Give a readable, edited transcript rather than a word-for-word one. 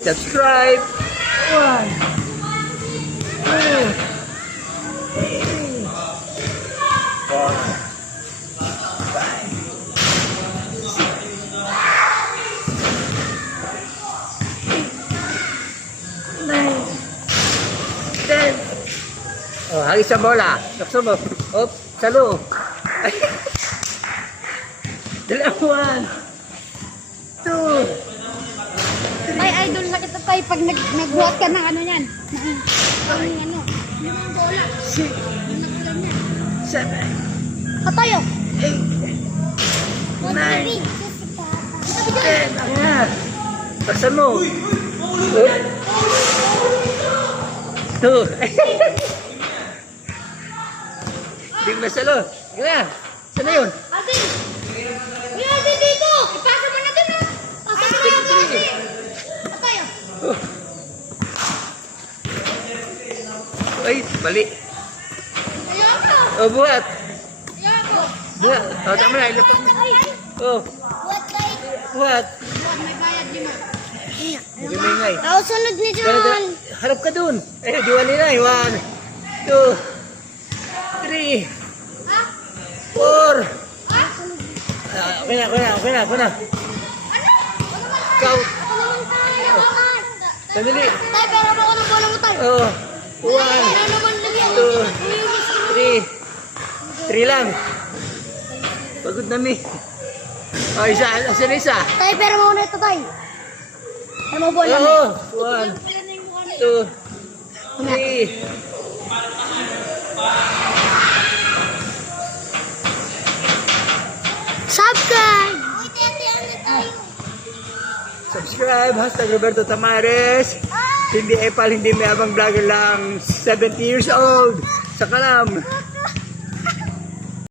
Subscribe. 1, 2, 3, 4, 5, 9, 10. Oh, hagis sa bola. Lakso mo. Op, salo. Dalawa. 2. Ay, idol na kita tayo pag nagbuhat ka ng ano yan. Ng ano. Yung bola. 6, 7, Katayo. 8, 9, 10. Ayan. Paksan mo. 2. Hindi mo nasalo. Sige na. Saan na yun? Atin! Kuya, atin dito! Ipasa mo na dun ha! Pasa mo na ako atin! Katayo. Ay, mali. Ayoko! Oh, buhat. Ayoko! Buhat. Oh, tama na. Ilapak mo. Oh, What like? buhat. Buwan, may bayad di mo. Hindi mo ingay. Ako sunod ni John! Harap ka dun. Eh, di wala na. 1, 2, 3, Ha? 4. Ha? Okay na. Ano? Ikaw. Ako naman tayo! Sandali. Tay, pero ako ng bola mo tayo! Oh, 1, Ano naman lang yan? 2, 3. 3 lang. Pagod na mi. Oh, isa. Asan na isa? Tay, pero muna ito tay! Ano mo bola mo? Oo. 1, 2, 3. Subscribe! Subscribe. Hashtag Roberto Tamares. Hindi Epal, hindi may abang vlogger lang. 70 years old. Saka lang.